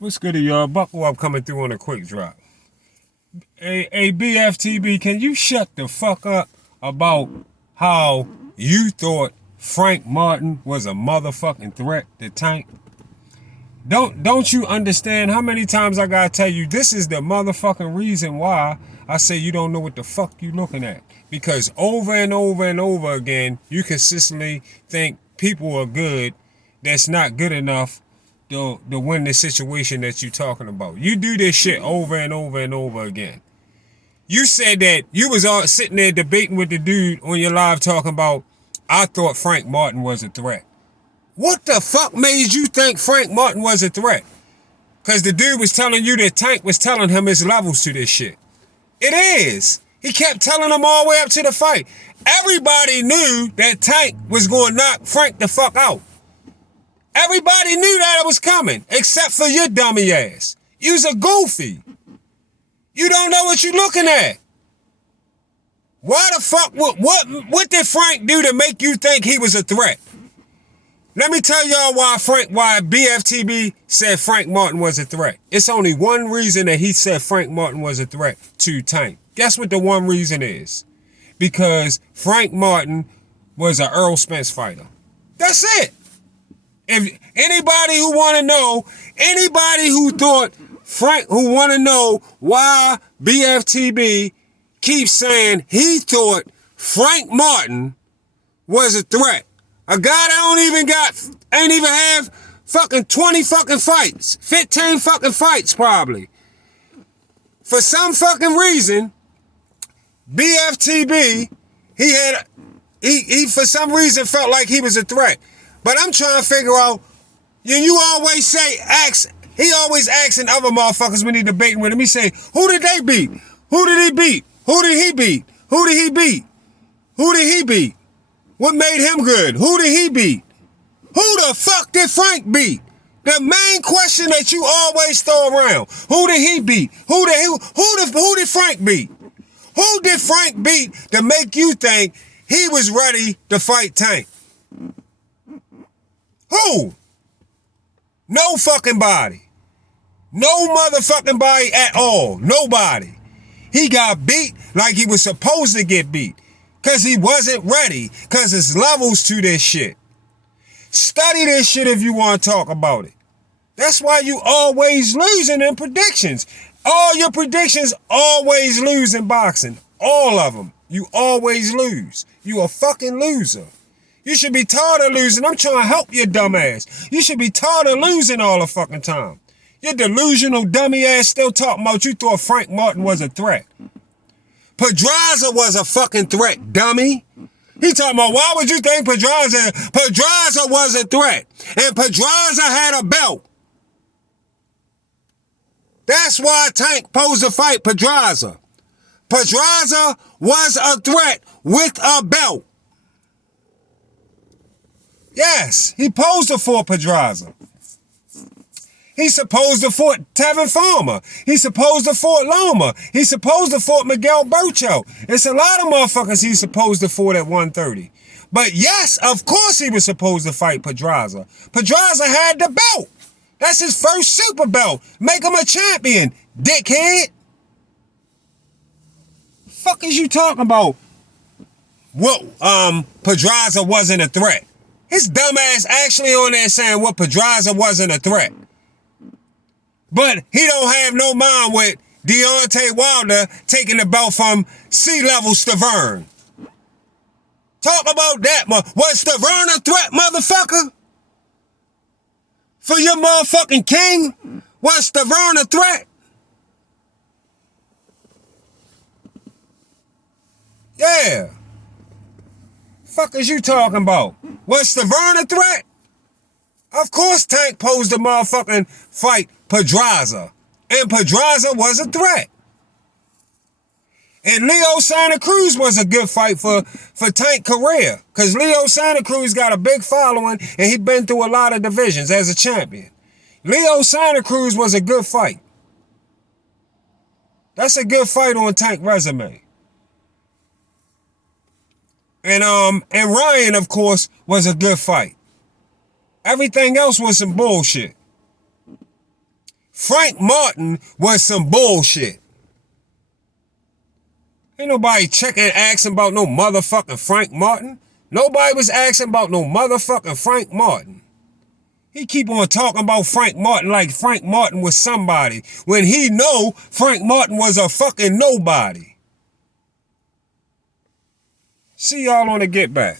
What's good, y'all? Buckle up, coming through on a quick drop. Hey, BFTB, can you shut the fuck up about how you thought Frank Martin was a motherfucking threat to Tank? Don't you understand how many times I gotta tell you this is the motherfucking reason why I say you don't know what the fuck you looking at? Because over and over and over again, you consistently think people are good that's not good enough to win the situation that you talking about. You do this shit over and over and over again. You said that you was all sitting there debating with the dude on your live talking about, I thought Frank Martin was a threat. What the fuck made you think Frank Martin was a threat? Because the dude was telling you that Tank was telling him his levels to this shit. It is. He kept telling him all the way up to the fight. Everybody knew that Tank was going to knock Frank the fuck out. Everybody knew that it was coming, except for your dummy ass. You's a goofy. You don't know what you're looking at. Why the fuck, what did Frank do to make you think he was a threat? Let me tell y'all why BFTB said Frank Martin was a threat. It's only one reason that he said Frank Martin was a threat to Tank. Guess what the one reason is? Because Frank Martin was an Earl Spence fighter. That's it. If anybody who want to know, anybody who thought who want to know why BFTB keeps saying he thought Frank Martin was a threat. A guy that ain't even have fucking 20 fucking fights. 15 fucking fights probably. For some fucking reason, BFTB, he for some reason felt like he was a threat. But I'm trying to figure out, you always say, he always asking other motherfuckers when he debating with him, he say, who did they beat? Who did he beat? Who did he beat? Who did he beat? Who did he beat? What made him good? Who did he beat? Who the fuck did Frank beat? The main question that you always throw around. Who did he beat? Who did Frank beat? Who did Frank beat to make you think he was ready to fight Tank? Who? No fucking body. No motherfucking body at all. Nobody. He got beat like he was supposed to get beat. Because he wasn't ready. Because it's levels to this shit. Study this shit if you want to talk about it. That's why you always losing in predictions. All your predictions always lose in boxing. All of them. You always lose. You a fucking loser. You should be tired of losing. I'm trying to help your dumb ass. You should be tired of losing all the fucking time. Your delusional dummy ass still talking about you thought Frank Martin was a threat. Pedraza was a fucking threat, dummy. He talking about, why would you think Pedraza was a threat? And Pedraza had a belt. That's why Tank posed to fight Pedraza. Pedraza was a threat with a belt. Yes, he posed to fight Pedraza. He's supposed to fight Tevin Farmer. He's supposed to fight Loma. He's supposed to fight Miguel Burcho. It's a lot of motherfuckers he's supposed to fight at 130. But yes, of course he was supposed to fight Pedraza. Pedraza had the belt. That's his first super belt. Make him a champion, dickhead. Fuck is you talking about? What, Pedraza wasn't a threat. His dumb ass actually on there saying what Pedraza wasn't a threat. But he don't have no mind with Deontay Wilder taking the belt from C-level Stavern. Talk about that. Was Stavern a threat, motherfucker? For your motherfucking king? Was Stavern a threat? Yeah. Fuck is you talking about? Was Stavern a threat? Of course Tank posed a motherfucking fight Pedraza. And Pedraza was a threat. And Leo Santa Cruz was a good fight for Tank career. Because Leo Santa Cruz got a big following and he been through a lot of divisions as a champion. Leo Santa Cruz was a good fight. That's a good fight on Tank resume. And Ryan, of course, was a good fight. Everything else was some bullshit. Frank Martin was some bullshit. Ain't nobody checking, asking about no motherfucking Frank Martin. Nobody was asking about no motherfucking Frank Martin. He keep on talking about Frank Martin like Frank Martin was somebody when he know Frank Martin was a fucking nobody. See y'all on the Get Back.